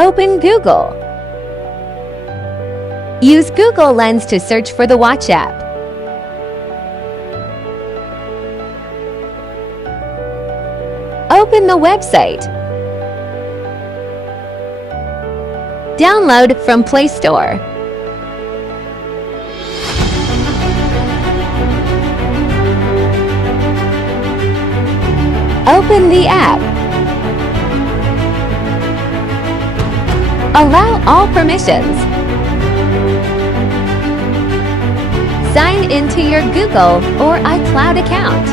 Open Google. Use Google Lens to search for the watch app. Open the website. Download from Play Store. Open the app. Allow all permissions. Sign into your Google or iCloud account.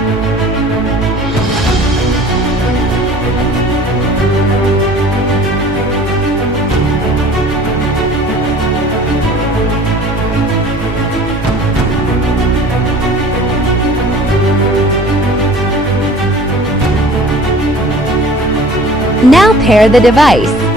Now pair the device.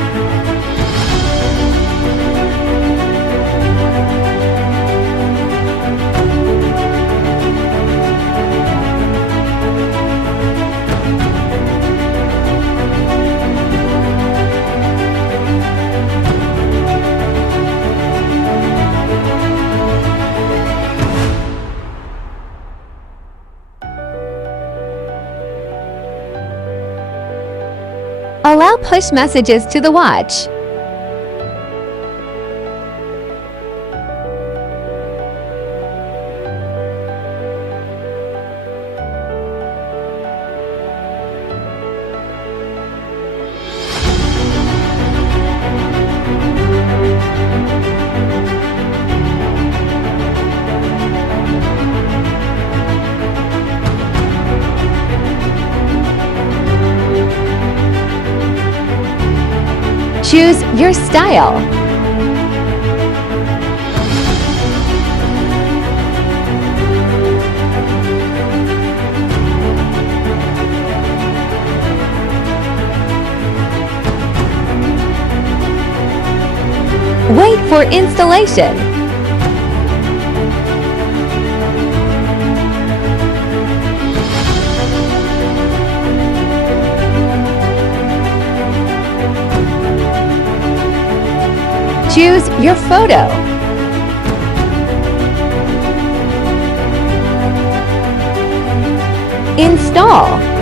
Allow push messages to the watch. Choose your style. Wait for installation. Choose your photo. Install.